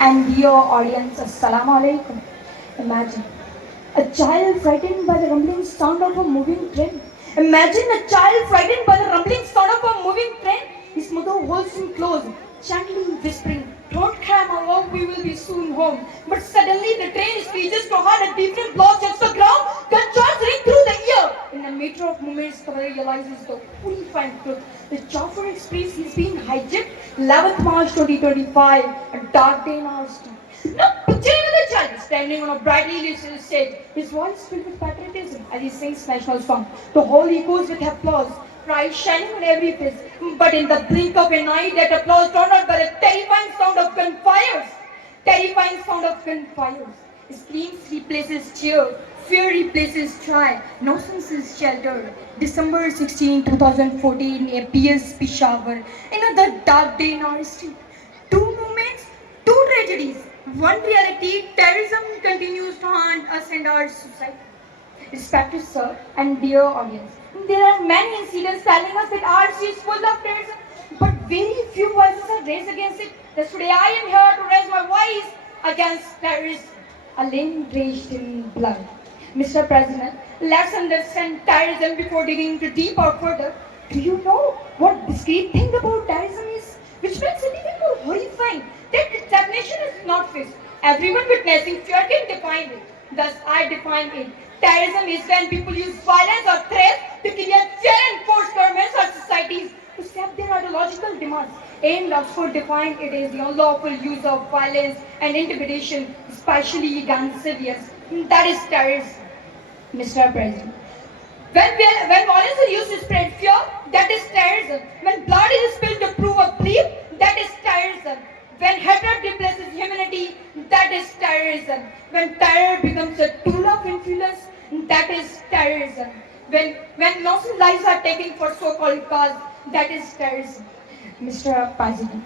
And dear audience, Assalamu alaikum. Imagine a child frightened by the rumbling sound of a moving train. Imagine a child frightened by the rumbling sound of a moving train. His mother holds him close, gently whispering, "Don't cry, my love, we will be soon home." But suddenly the train screeches to hard, a different blows hits the ground, gunshots ring through the ear. In a matter of moments, the mother realizes the horrifying truth. The Jafar Express is being hijacked. 11th March 2025, a dark day in our state. Now, picture another child standing on a brightly lit stage, his voice filled with patriotism as he sings national song. The whole echoes with applause, pride shining on every face. But in the blink of an eye, that applause turned out by a terrifying sound of gunfires. Terrifying sound of gunfires. Screams replaces cheer, fear replaces joy, nonsense is sheltered. December 16, 2014, appears Peshawar, another dark day in our street. Two moments, two tragedies. One reality, terrorism continues to haunt us and our society. Respected sir and dear audience, there are many incidents telling us that our city is full of terrorism, but very few voices are raised against it. Thus today I am here to raise my voice against terrorism, a land drenched in blood. Mr. President, let's understand terrorism before digging into deeper further. Do you know what discrete thing about terrorism is? Which makes it even more horrifying. That its definition is not fixed. Everyone witnessing fear can define it. Thus, I define it. Terrorism is when people use violence or threats to create fear and force governments or societies to set their ideological demands. Aim Oxford defined it as the unlawful use of violence and intimidation, especially against civilians. That is terrorism, Mr. President. When violence is used to spread fear, that is terrorism. When blood is spilled to prove a belief, that is terrorism. When hatred replaces humanity, that is terrorism. When terror becomes a tool of influence, that is terrorism. When innocent lives are taken for so-called cause, that is terrorism. Mr. President,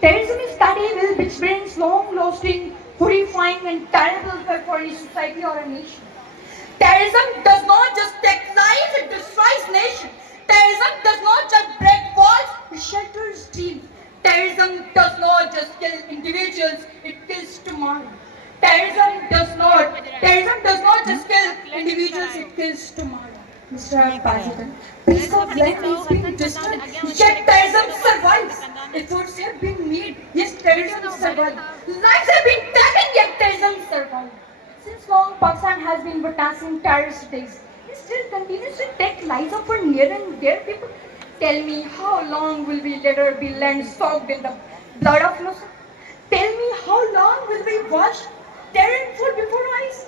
terrorism is that evil which brings long-lasting, horrifying and terrible effect for a society or a nation. Terrorism does not just take lives, it destroys nations. Terrorism does not just break walls, it shelters dreams. Terrorism does not just kill individuals, it kills tomorrow. Terrorism does not just kill individuals, it kills tomorrow. Mr. President, peace of land is being destroyed, yet terrorism survives. Efforts have been made, yes, terrorism survives. Lives have been taken, yet terrorism survives. Since long, Pakistan has been witnessing terrorist attacks. It still continues to take lives of our near and dear people. Tell me, how long will we let our land soaked in the blood of innocent? Tell me, how long will we watch terror unfold before our eyes?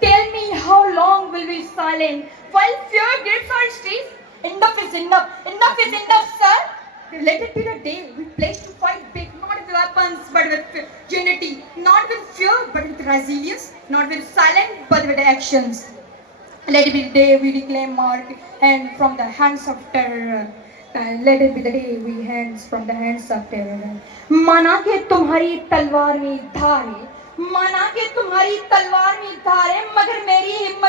Tell me, how long will we silent while fear grips our streets? Enough is enough. Enough is enough, sir. Let it be the day we pledge to fight big, not with weapons, but with unity. Not with fear, but with resilience. Not with silence, but with actions. Let it be the day we reclaim our hand from the hands of terror. Let it be the day we hands from the hands of terror. माना के तुम्हारी तलवार में धार है, माना के तुम्हारी तलवार में धार है, मगर मेरी हिम्मत